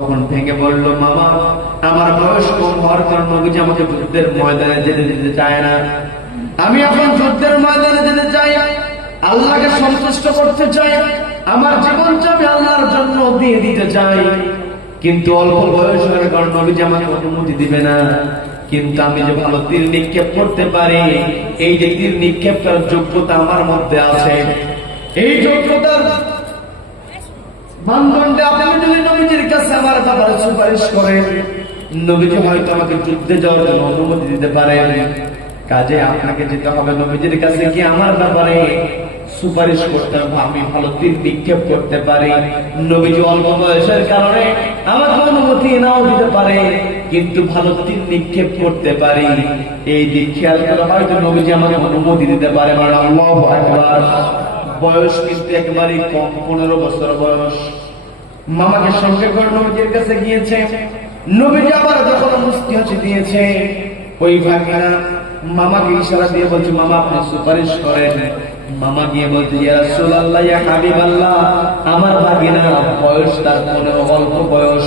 তখন ভেঙে বলল, মামা, আমার বয়স কম হওয়ার কারণে নবীজি আমাকে যুদ্ধের ময়দানে যেতে দিতে চায় না। আমি এখন যুদ্ধের ময়দানে যেতে চাই। আল্লাহকে সন্তুষ্ট করতে চাই। আমার জীবনটা আমি আল্লাহর জন্য দিয়ে দিতে চাই। কিন্তু অল্প বয়স হওয়ার কারণে নবীজি আমাকে অনুমতি দিবে না। কিন্তু আমি যে ভালো তীর নিক্ষেপ করতে পারি, এই যে তীর নিক্ষেপ করার যোগ্যতা আমার মধ্যে আছে। এই যোগ্যতার মানদণ্ডে আপনি যদি নবীজির কাছে আমার সুপারিশ করেন। হয়তো আমাকে যুদ্ধে যাওয়ার জন্য অনুমতি দিতে পারেন। কাজে আপনাকে যেতে হবে নবীজির কাছে কি আমার ব্যাপারে সুপারিশ করতে হবে? আমি ভালো তীর নিক্ষেপ করতে পারি। নবীজি অল্প বয়সের কারণে আমাকে অনুমতি নাও দিতে পারে, কিন্তু ভালো তীর নিক্ষেপ করতে পারি। এই দিক খেয়াল করে হয়তো নবীজি আমাকে অনুমতি দিতে পারে মানে আল্লাহু বয়স কিন্তু একেবারেই কম, পনেরো বছর বয়স। মামাকে সঙ্গে করে নবীজির কাছে গিয়েছে। নবীজি আবার যখন মুস্তি হচ্ছে দিয়েছে, ওই ভাগিনা মামাকে ইশারা দিয়ে বলছে, মামা, আপনি সুপারিশ করেন। মামা গিয়ে ইয়া রাসূলুল্লাহ, ইয়া হাবিবাল্লাহ, আমার ভাগিনা বয়স তার পনেরো অল্প বয়স।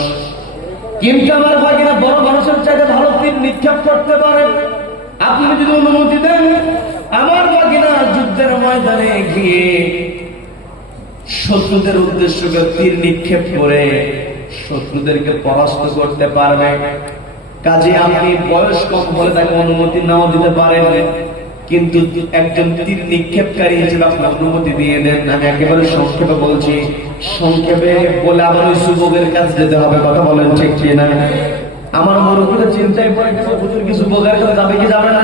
কিন্তু আমার ভাগিনা বড় মানুষের চাইতে ভালো তীর নিক্ষেপ করতে পারে। আপনি যদি অনুমতি দেন আমার ভাগিনা যুদ্ধের ময়দানে গিয়ে শত্রুদের উদ্দেশ্য করে তীর নিক্ষেপ করে শত্রুদেরকে পরাস্ত করতে পারবে। কাজে আপনি বয়স কম বলে তাকে অনুমতি নাও দিতে পারেন, কিন্তু একজন তীর নিক্ষেপকারী হিসেবে আপনি অনুমতি দিয়ে দেন। আমি একেবারে সংক্ষেপে বলছি। সংক্ষেপে বলে আবার ওই যুবকের কাছে যেতে হবে, কথা বলেন ঠিক না আমার মুরব্বীরা চিন্তায় পড়ে কিছু কাছে যাবে কি যাবে না?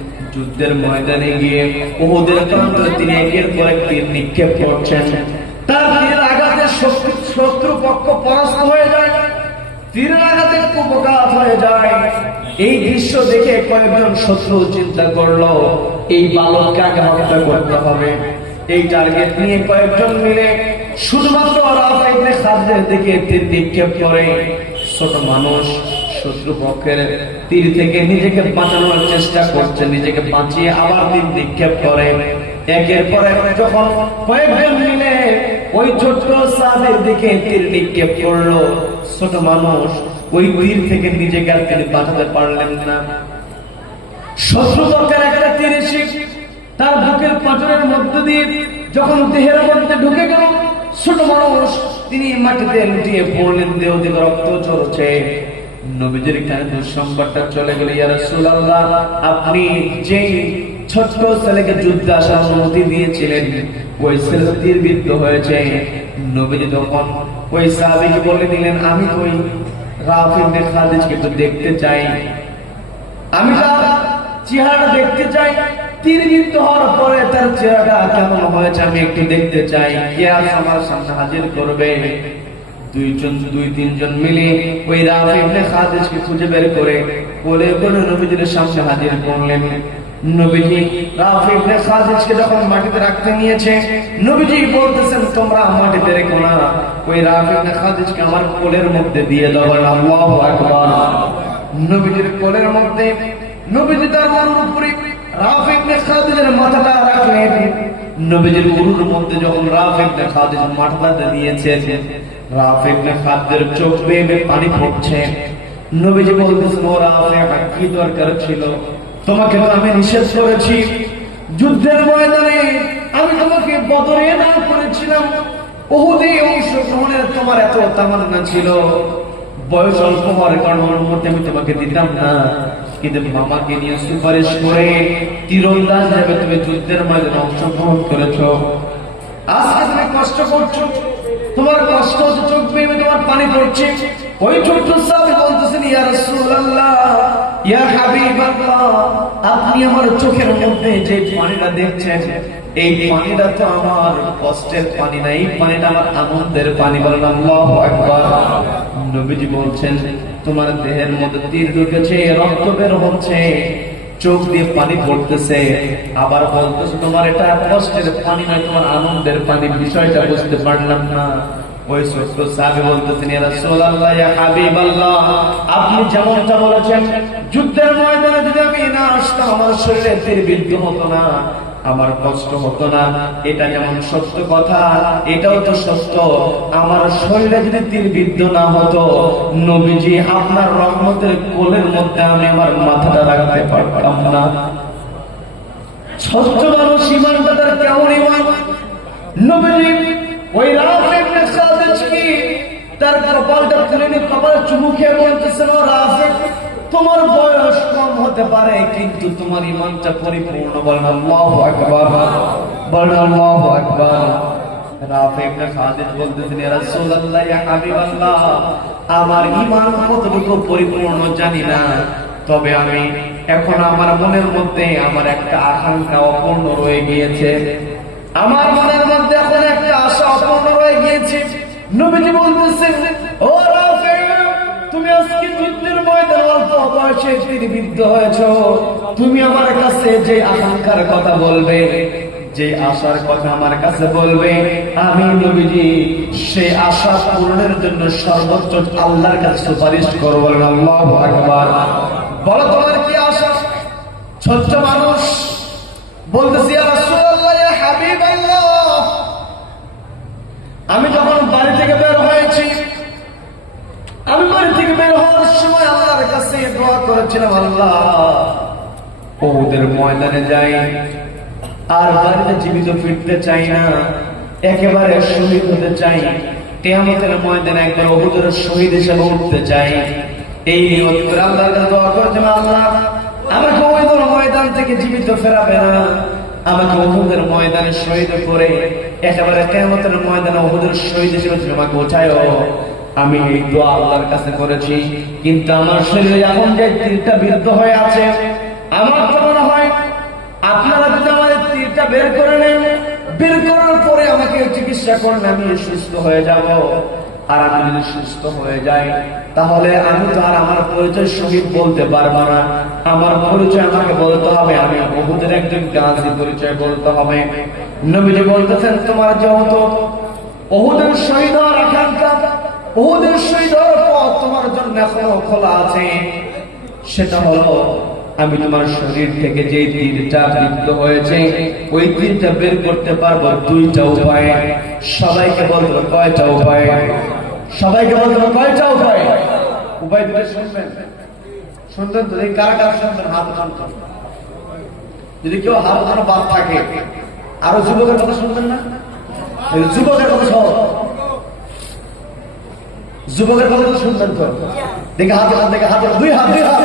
যুদ্ধের ময়দানে গিয়ে উহুদের প্রান্তরে তিনি একের পর এক তীর নিক্ষেপ করছেন। তার তীরের আঘাতে শত্রু পক্ষ পরাস্ত হয়ে যায়, তীরের আঘাতে উপকার হয়ে যায়। এই দৃশ্য দেখে কয়েকজন শত্রু চিন্তা করল, এই বালককে আগে হত্যা করতে হবে? এই টার্গেট নিয়ে কয়েকজন মিলে শুধুমাত্র রাফা ইবনে খাদ্দের দিকে তীর নিক্ষেপ করে। ছোট মানুষ শত্রু পক্ষের তীর থেকে নিজেকে বাঁচানোর চেষ্টা করছে, নিজেকে বাঁচিয়ে আবার তীর নিক্ষেপ করে। একের পর এক যখন কয়েকজন মিলে ওই ছোট্ট সাদের দিকে তীর নিক্ষেপ করল, ছোট মানুষ ওই তীর থেকে নিজেকে আর তিনি বাঁচাতে পারলেন না। শত্রু পক্ষের একটা তীর তার বুকের পাঁচরের মধ্য দিয়ে যখন দেহের মধ্যে ঢুকে গেল, ছোট মানুষ তিনি মাটিতে লুটিয়ে পড়লেন, দেহ থেকে রক্ত চলছে নবীজির কানে দুঃসংবাদটা চলে গেল, ইয়া রাসূলুল্লাহ, আপনি যেই ছোট্ট ছেলেকে যুদ্ধে আসার অনুমতি দিয়েছিলেন, ওই ছেলে তীরবিদ্ধ হয়েছে। নবীজি তখন ওই সাহাবীকে বলে দিলেন, আমি ওই রাফি ইবনে খাদিজকে একটু দেখতে চাই। আমি তার চেহারাটা দেখতে চাই। তীরবিদ্ধ হওয়ার পরে তার চেহারাটা কেমন হয়েছে আমি একটু দেখতে চাই। কে আমার সামনে হাজির করবে? দুইজন, দুই, তিনজন মিলে ওই ইবনে খাদিজকে খুঁজে বের করে সামনে হাজির করলেন। নবীজি ইবনে খাদিজকে যখন মাটিতে রাখতে নিয়েছে, নবীজি বলতেছেন, তোমরা মাটিতে রেখো না। ওই ইবনে খাদিজকে আমার কোলের মধ্যে দিয়ে দাও আল্লাহু আকবার। নবীজির কোলের মধ্যে, নবীজি তার উপরে ইবনে খাদিজের মাথাটা রাখলেন। নবীজির মধ্যে যখন রাফি ইবনে খাদিজ মাথাটা দিয়েছেন ইবনে চোখ বেয়ে পানি পড়ছে। নবীজি বলতেছেন কি দরকার ছিল? তোমাকে আমি নিষেধ করেছি। যুদ্ধের ময়দানে আমি তোমাকে বদরে না করেছিলাম। বয়স অল্প হওয়ার কারণে অনুমতি আমি তোমাকে দিতাম না। কিন্তু মামাকে নিয়ে সুপারিশ করে তুমি যুদ্ধের ময়দানে অংশগ্রহণ করেছ। আজকে তুমি কষ্ট করছ। তোমার কষ্ট হচ্ছে, চোখ বেয়ে তোমার পানি পড়ছে। ওই ছোট্ট সাথে বলতেছেন, ইয়া আপনি আমার চোখের মধ্যে যে পানিটা দেখছেন, এই পানিটা তো আমার কষ্টের পানি না, এই পানিটা আমার আনন্দের পানি বলেন আল্লাহু আকবার। নবীজি বলছেন, তোমার দেহের মধ্যে তীর ঢুকেছে, রক্ত বের হচ্ছে চোখ দিয়ে পানি পড়তেছে। আবার বলতেছে, তোমার এটা কষ্টের পানি নয়, তোমার আনন্দের পানি। বিষয়টা বুঝতে পারলাম না। যুদ্ধের ময়দানে যদি আমি না আসতাম, আমার শরীরে তীর বিদ্ধ হতো না। আমার কষ্ট হতো না। এটা যেমন সত্য কথা, এটাও তো সত্য। আমার শরীরে যদি তীর বিদ্ধ না হতো, নবীজি আপনার রহমতের কোলের মধ্যে আমি আমার মাথাটা রাখতে পারতাম না। সত্য মানুষ ইমানটা তার কেমন ইমান? নবীজি ওই রাফে ইবনে খাদিজ কি তার কপালটা তুলে নিয়ে কপালে চুমু খেয়ে বলতেছেন, ও রাফে তোমার বয়স কম হতে পারে, কিন্তু তোমার ইমানটা পরিপূর্ণ। বলেন আল্লাহু আকবার। বলেন আল্লাহু আকবার। আমার ঈমান কতটুকু পরিপূর্ণ জানি না, তবে আমি এখন আমার মনের মধ্যে আমার একটা আকাঙ্ক্ষা অপূর্ণ রয়ে গিয়েছে। আমার মনের মধ্যে এখন একটা আশা অপূর্ণ রয়ে গিয়েছে। নবীজি রাফে তুমি আজকে যুদ্ধের ময়দানে অল্প হয়েছ। তুমি আমার কাছে যে আকাঙ্ক্ষার কথা বলবে, যে আশার কথা আমার কাছে বলবে, আমি নবীজি, সে আশা পূরণের জন্য সর্বোচ্চ আল্লাহর কাছে সুপারিশ করব আল্লাহ বলো তোমার কি আশা? ছোট্ট মানুষ, বলতেছি রাসূলুল্লাহ, ইয়া হাবিবাল্লাহ আমি যখন বাড়ি থেকে বের হয়েছি আমি বাড়ি থেকে বের হওয়ার সময় আল্লাহর কাছে দোয়া করেছিলাম আল্লাহ ময়দানে যাই, আর বাড়িতে জীবিত ফিরতে চাই না, একেবারে শহীদ হতে চাই, কেয়ামতের ময়দানে একবার ওহুদের শহীদ হিসেবে উঠতে চাই। এই আমাকে ময়দান থেকে জীবিত ফেরাবে না, আমাকে ওহুদের ময়দানে শহীদ করে, একেবারে কেয়ামতের ময়দানে ওহুদের শহীদ হিসেবে আমাকে উঠায়ও। আমি এই দোয়া আল্লাহর কাছে করেছি, কিন্তু আমার শরীরে এখন যে তীরটা বিদ্ধ হয়ে আছে, আমার তো মনে হয় আপনারা যদি আমার তীরটা বের করে নেন, বের করার পরে আমাকে চিকিৎসা করেন আমি সুস্থ হয়ে যাব। আর আমি যদি সুস্থ হয়ে যাই, তাহলে আমি তো আর আমার পরিচয় শহীদ বলতে পারব না। আমার পরিচয় আমাকে বলতে হবে, আমি বহুদের একজন গাজী পরিচয় বলতে হবে। নবীজি বলতেছেন, তোমার যেহেতু বহুদের শহীদ হওয়ার বহুদের শহীদ হওয়ার পথ তোমার জন্য এখনও খোলা আছে। সেটা হলো, আমি তোমার শরীর থেকে যে তীরটা বৃদ্ধ হয়েছে, ওই তীরটা বের করতে পারব দুইটা উপায়। সবাইকে বলব কয়টা উপায়? সবাইকে বলব কয়টা উপায়? উপায় দুটো শুনবেন। শুনবেন তো কারা কারা শুনবেন? হাত উঠান যদি কেউ হাত উঠানো বাদ থাকে। আরও যুবকের কথা শুনবেন না? যুবকের কথা যুবকের কথা তো শুনবেন তো? দেখে হাতে হাত, দেখে হাতে দুই হাত দুই হাত।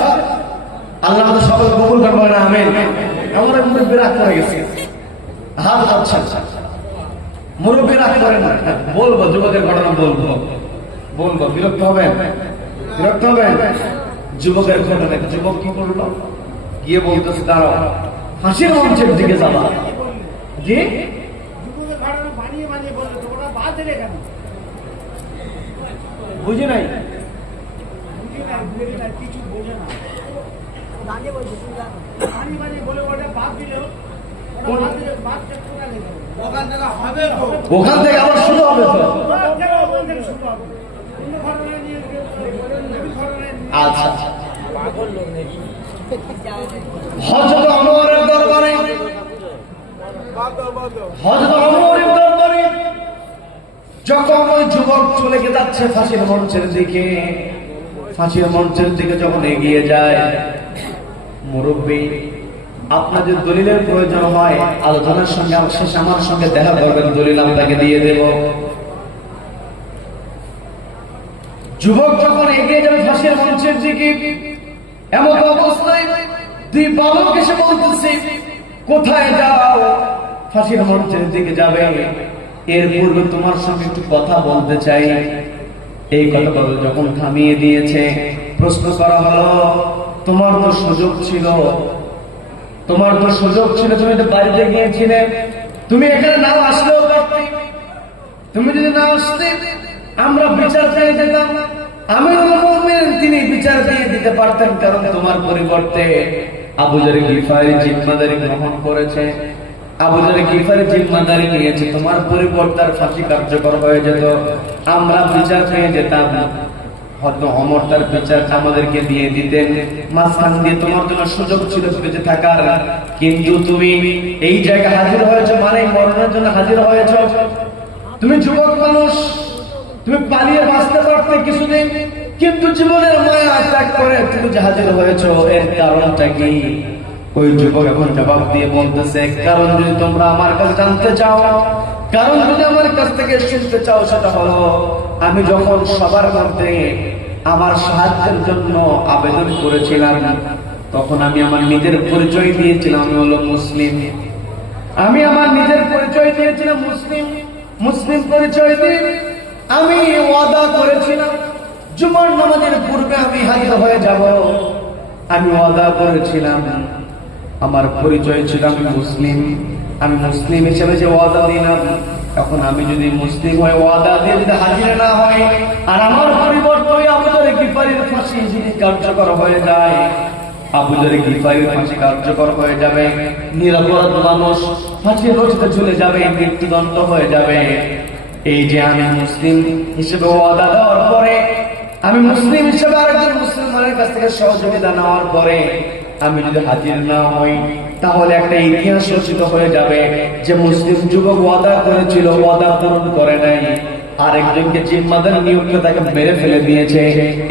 আল্লাহ আমাদের সকল কবুল করব না আমি আমার মুরব্বী রাগ করে গেছে। হাত আচ্ছা মুরব্বী রাগ করেন বলব, যুবকের ঘটনা বলব। বলব, বিরক্ত হবেন? বিরক্ত হবেন? যুবকের ঘটনা যুবক কি করল গিয়ে বলতেছে, দাঁড়াও। হাসির মঞ্চের দিকে যাবা। জি? হবে অন্য ঘটনা নিয়ে নবী ঘটনা নিয়ে আচ্ছা। হজরত অমরের দরবারে হজরত দরবারে যখন ওই যুবক চলে গে যাচ্ছে ফাঁসির মঞ্চের দিকে, ফাঁসির মঞ্চের দিকে যখন এগিয়ে যায়, মুরব্বী আপনাদের দলিলের প্রয়োজন হয়, আলোচনার সঙ্গে, আমার শেষে আমার সঙ্গে দেখা করবেন, দলিল আপনাকে দিয়ে দেব। যুবক যখন এগিয়ে যাবে ফাঁসির মঞ্চের দিকে এমন অবস্থায় দুই বালক এসে বলতেছে, কোথায় যাও? ফাঁসির মঞ্চের দিকে যাবে। এর পূর্বে তোমার সঙ্গে একটু কথা বলতে চাই। এই কথা যখন থামিয়ে দিয়েছে, প্রশ্ন করা হলো, তোমার তো সুযোগ ছিল। তোমার তো সুযোগ ছিল, তুমি তো বাড়িতে গিয়েছিলে। তুমি এখানে আসলেও তুমি যদি না আসতে, আমরা বিচার পেয়ে যেতাম। আমি তিনি দিতে পারতেন, কারণ তোমার পরিবর্তে আবুজারে গিফারি জিম্মাদারি গ্রহণ করেছে। থাকার। কিন্তু তুমি এই জায়গায় হাজির হয়েছো মানে মরণের জন্য হাজির হয়েছো। তুমি যুবক মানুষ, তুমি পালিয়ে বাঁচতে পারতে কিছুদিন, কিন্তু জীবনের মায়া ত্যাগ করে তুমি যে হাজির হয়েছো, এর কারণটা কি? ওই যুবক এখন জবাব দিয়ে বলতেছে, কারণ যদি তোমরা আমার কাছে জানতে চাও, কারণ যদি আমার কাছ থেকে শুনতে চাও, সেটা হলো আমি যখন সবার মধ্যে আমার সাহায্যের জন্য আবেদন করেছিলাম, তখন আমি আমার নিজের পরিচয় দিয়েছিলাম হলো মুসলিম। আমি আমার নিজের পরিচয় দিয়েছিলাম মুসলিম। মুসলিম পরিচয় দিয়ে আমি ওয়াদা করেছিলাম, জুমার নামাজের পূর্বে আমি হাজির হয়ে যাব। আমি ওয়াদা করেছিলাম আমার পরিচয় ছিল আমি মুসলিম। আমি মুসলিম হিসেবে যে ওয়াদা দিলাম, এখন আমি যদি মুসলিম হয়ে ওয়াদা দিয়ে যদি হাজির না হয়। আর আমার পরিবর্তে আবুদের কিপারির ফাঁসি যদি কার্যকর হয়ে যায় গিফারির আমি মুসলিম হিসেবে আরেকজন মুসলমানের কাছ থেকে সহযোগিতা নেওয়ার পরে আমি যদি হাজির না হই, তাহলে একটা ইতিহাস রচিত হয়ে যাবে যে মুসলিম যুবক ওয়াদা করেছিল, ওয়াদা পূরণ করে নাই। আরেকজনকে জিম্মাদার তাকে মেরে ফেলে দিয়েছে।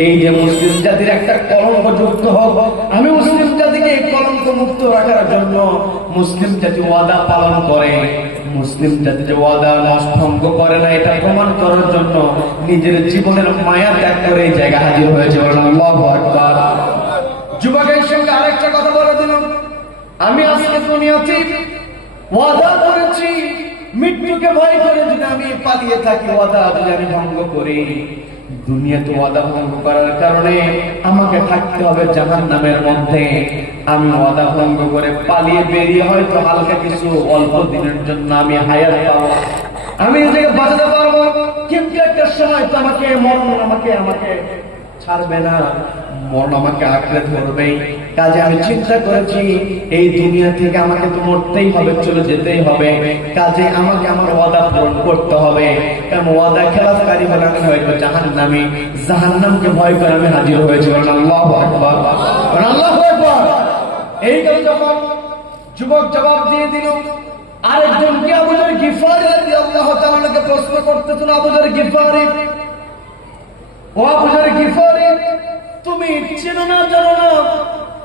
এই যে মুসলিম জাতির একটা কলঙ্ক যুক্ত হোক, আমি মুসলিম জাতিকে এই কলঙ্ক মুক্ত রাখার জন্য মুসলিম জাতি ওয়াদা পালন করে। মুসলিম জাতি যে ওয়াদা করে না, এটা প্রমাণ করার জন্য নিজের জীবনের মায়া ত্যাগ করে এই জায়গা হাজির হয়েছে বলেন আল্লাহু আকবার যুবকের সঙ্গে আরেকটা কথা বলে দিলাম আমি আজকে দুনিয়াতে ওয়াদা করেছি, মৃত্যুকে ভয় করে যদি আমি পালিয়ে থাকি, ওয়াদা যদি আমি ভঙ্গ করি, দুনিয়াতে ওয়াদা ভঙ্গ করার কারণে আমাকে থাকতে হবে জাহান নামের মধ্যে। আমি ওয়াদা ভঙ্গ করে পালিয়ে বেরিয়ে হয়তো হালকা কিছু অল্প দিনের জন্য আমি হায়ার পাবো। আমি নিজেকে বাঁচাতে পারব, কিন্তু একটা সময় তো আমাকে মরণ আমাকে আমাকে ছাড়বে না। মন আমাকে আঁকড়ে ধরবে কাজে আমি চিন্তা করেছি, এই দুনিয়া থেকে আমাকে তো মরতেই হবে, চলে যেতেই হবে। কাজে আমাকে আমার ওয়াদা পূরণ করতে হবে। কারণ ওয়াদা খেলাফকারী হলে আমি হয়তো জাহান নামি জাহান নামকে ভয় করে আমি হাজির হয়েছি আল্লাহ আকবর। আল্লাহ আকবর। এই কথা যখন যুবক জবাব দিয়ে দিল আরেকজনকে আবুদের গিফারি আল্লাহ তাআলাকে প্রশ্ন করতেছিল আবুদের গিফারি? ও আবুজার গিফারি তুমি চেনো না, জানো না।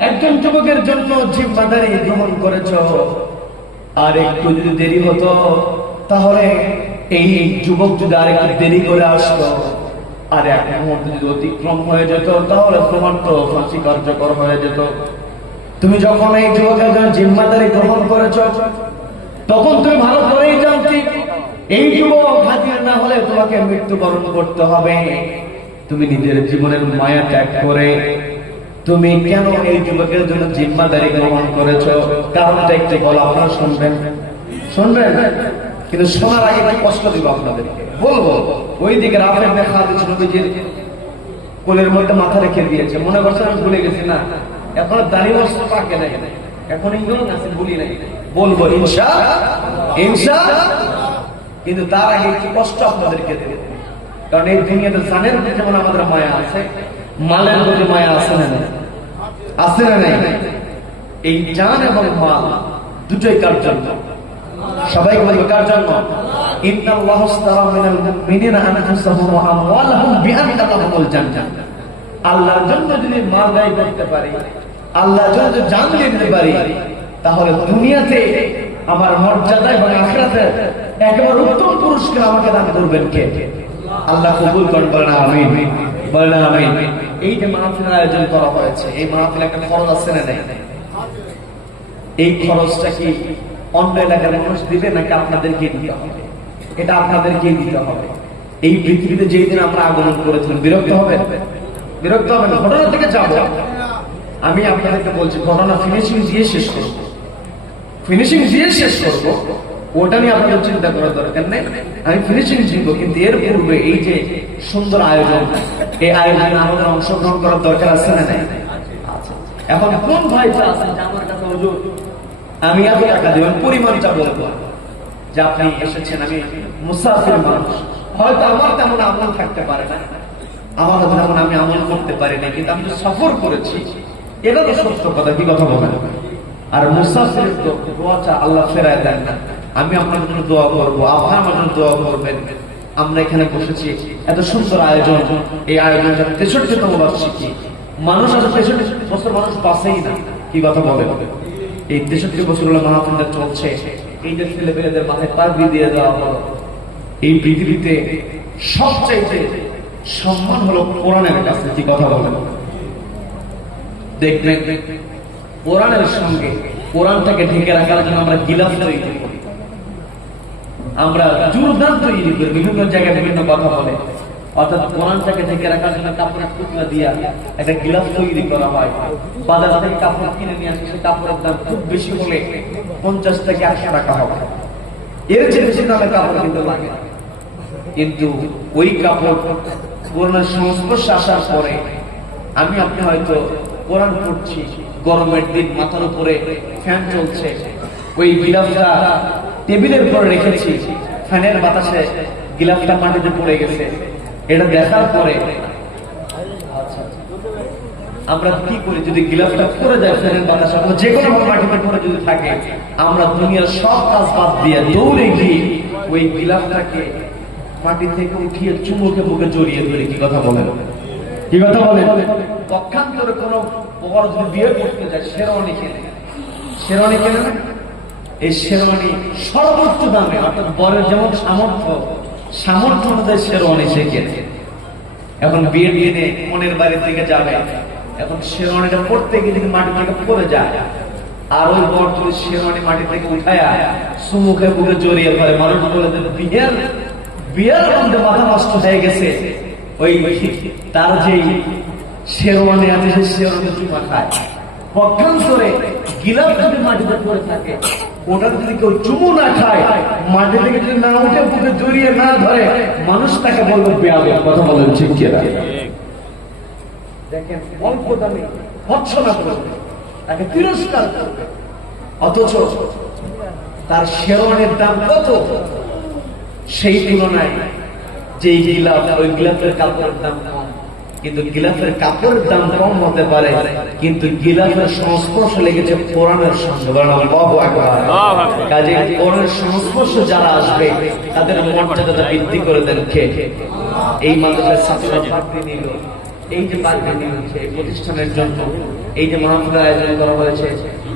একজন যুবকের জন্য জিম্মাদারি গ্রহণ করেছ। আর একটু যদি দেরি হতো, তাহলে এই যুবক যদি আর একটু দেরি করে আসতো, আর এক মুহূর্তে যদি অতিক্রম হয়ে যেত, তাহলে প্রমাণ তো ফাঁসি কার্যকর হয়ে যেত। তুমি যখন এই যুবকের জন্য জিম্মাদারি গ্রহণ করেছ, তখন তুমি ভালো করেই জানতি, এই যুবক হাজির না হলে তোমাকে মৃত্যুবরণ করতে হবে। তুমি নিজের জীবনের মায়া ত্যাগ করে তুমি কেন এই যুবকের জন্য জিম্মাদারি গ্রহণ করেছ? কারণটা একটু বলো, আপনারা শুনবেন। শুনবেন? কিন্তু শোনার আগে একটু কষ্ট দিব আপনাদেরকে। বলব ওই দিকে রাফের দেখা দিচ্ছে নবীজির কোলের মধ্যে মাথা রেখে দিয়েছে। মনে করছে আমি ভুলে গেছি না? এখন দাঁড়িয়ে বসতে পাকে নাই। এখন এইগুলো আছে ভুলি নাই। বলব, ইনশা ইনশা। কিন্তু তার আগে একটু কষ্ট আপনাদেরকে দেবে। কারণ এই দুনিয়াতে জানের যেমন আমাদের মায়া আছে? মালের মায়া আছে না? আছে না এই জান এবং মাল দুটোই কার জন্য? সবাই বলবে কার জন্য? মিনাল ওয়া আমওয়ালাহুম বিআন্না আল্লাহর জন্য যদি মাল ব্যয় করতে পারি, আল্লাহর জন্য যদি জান দিতে পারি, তাহলে দুনিয়াতে আমার মর্যাদা এবং আখিরাতে একেবারে উত্তম পুরস্কার আমাকে দান করবেন কে? আল্লাহ কবুল করেন, বলেন আমিন। বলেন আমিন। এই যে মাহফিলের আয়োজন করা হয়েছে, এই মাহফিল একটা খরচ আছে না নাই? এই খরচটা কি অন্য এলাকার মানুষ দিবে নাকি আপনাদেরকে দিতে হবে? এটা আপনাদেরকে দিতে হবে। এই পৃথিবীতে যেই দিন আমরা আগমন করেছিলাম, বিরক্ত হবে বিরক্ত হবে না ঘটনা থেকে যাব। আমি আপনাদেরকে বলছি, ঘটনা ফিনিশিং দিয়ে শেষ করব। ফিনিশিং দিয়ে শেষ করব। ওটা নিয়ে আপনাদের চিন্তা করার দরকার নেই। আমি ফিনিশিং দিব কিন্তু এর পূর্বে এই যে সুন্দর আয়োজন, এই আয়োজনে আমাদের অংশগ্রহণ করার দরকার আছে না নাই? এখন কোন ভাইটা আছে যে আমার কাছে হুজুর আমি এত টাকা দেবেন পরিমাণটা বলব যে আপনি এসেছেন, আমি মুসাফির মানুষ। হয়তো আমার তেমন আমল থাকতে পারে না। আমার তেমন আমি আমল করতে পারি না কিন্তু আমি সফর করেছি, এটা তো সত্য কথা, কি কথা বলেন? আর মুসাফির তো আল্লাহ ফেরায় দেন না। আমি আপনার জন্য দোয়া করব আপনি আমার জন্য দোয়া করবেন। আমরা এখানে বসেছি। এত সুন্দর আয়োজন। এই আয়োজনটা তেষট্টিতম বার্ষিকী। মানুষ আছে, তেষট্টি বছর মানুষ বাঁচেই না। কি কথা বলে এই তেষট্টি বছর হলো মাহফিলটা চলছে। এই যে মাথায় পাগড়ি দিয়ে দেওয়া হলো। এই পৃথিবীতে সবচাইতে সম্মান হলো কোরআনের কাছে, কি কথা বলেন? দেখবেন, কোরআনের সঙ্গে কোরআনটাকে ঢেকে রাখার জন্য আমরা গিলাফ তৈরি করি আমরা জোরদার তৈরি করি বিভিন্ন জায়গায় বিভিন্ন কথা বলে। কিন্তু ওই কাপড় কোরআনের সংস্পর্শে আসার পরে আমি আপনি হয়তো কোরআন পড়ছি, গরমের দিন মাথার উপরে ফ্যান চলছে, ওই গিলাফটা টেবিলের উপরে রেখেছি। ফ্যানের বাতাসে গিলাফটা মাটিতে পড়ে গেছে। এটা দেখার পরে আমরা কি করি? যদি গিলাফটা পড়ে যায়, ফ্যানের বাতাসে অথবা যে কোনো মাটিতে পড়ে যদি থাকে, আমরা দুনিয়ার সব কাজ বাদ দিয়ে দৌড়ে গিয়ে ওই গিলাফটাকে মাটি থেকে উঠিয়ে চুমুকে মুখে জড়িয়ে ধরে। কি কথা বলেন? কি কথা বলেন? পক্ষান্তরে কোনো বর যদি বিয়ে করতে যায়, শেরওয়ানি কেনে শেরওয়ানি কেনে না? এই শেরওয়ানি সর্বোচ্চ দামে, অর্থাৎ বরের যেমন সামর্থ্য সামর্থ্য অনুযায়ী শেরওয়ানি সে কেনে। এখন বিয়ের দিনে মনের বাড়ি থেকে যাবে, এখন শেরওয়ানিটা পড়তে গিয়ে যদি মাটি থেকে পড়ে যায়, আর ওই বর যদি শেরওয়ানি মাটি থেকে উঠায় সুমুখে বুকে জড়িয়ে ধরে, মানুষ বলে বিয়ের বিয়ের মধ্যে মাথা নষ্ট হয়ে গেছে। ওই তার যে শেরওয়ানি আছে সে শেরওয়ানি চুমা খায়। পক্ষান্তরে গিলাপ যদি মাটিতে পড়ে থাকে যদি কেউ চুমু না খায়, মাটি থেকে যদি না উঠে বুকে জড়িয়ে না ধরে, মানুষ তাকে বলবে বেয়াবে কথা বলেন ঠিক দেখেন, অল্প দামে ভৎসনা করবে, তাকে তিরস্কার করবে। অথচ তার শেরওয়ানের দাম কত? সেই তুলনায় যে গিলাফ ওই গিলাফের কাপড়ের দাম কিন্তু গিলাফের কাপড়ের দাম কম হতে পারে কিন্তু গিলাফের সংস্পর্শ লেগেছে কোরআনের সঙ্গে। কাজে কোরআনের সংস্পর্শ যারা আসবে তাদের মর্যাদা বৃদ্ধি করে দেন কে? এই মাদ্রাসার ছাত্ররা নিল। এই যে প্রতিষ্ঠানের জন্য এই যে মাহফিলের আয়োজন করা হয়েছে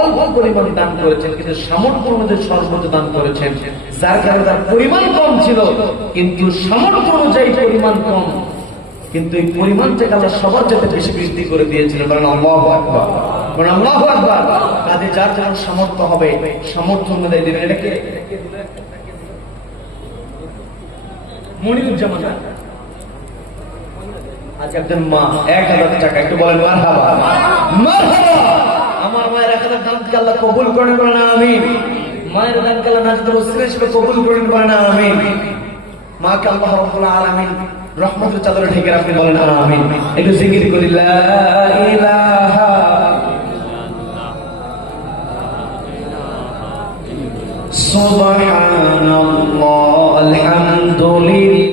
অল্প পরিমাণ দান করেছেন, কিন্তু সামর্থ্য অনুযায়ী সর্বোচ্চ দান করেছেন। যার কারণে তার পরিমাণ কম ছিল, কিন্তু সামর্থ্য অনুযায়ী পরিমাণ কম। কিন্তু এই পরিমাণটাকে আল্লাহ সবার যাতে বেশি বৃদ্ধি করে দিয়েছিলেন কারণ আল্লাহ কাজে যার যেমন সামর্থ্য হবে, সামর্থ্য অনুযায়ী দেবেন। এটাকে মনিরুজ্জামান। আজ একজন মা, এক হাজার টাকা, একটু বলেন, মারহাবা। মারহাবা। আমার মায়ের হাজার দানকে আল্লাহ কবুল করেন বলেন আমিন। মায়ের দানকে আল্লাহ নাজিদ ওসিলা হিসেবে কবুল করেন বলেন আমিন। মাকে আল্লাহ রাব্বুল আলামিন রহমতের চাদরে ঢেকে রাখেন বলেন, আমিন। একটু জিকির করি, লা ইলাহা সুবহানাল্লাহ, আলহামদুলিল্লাহ।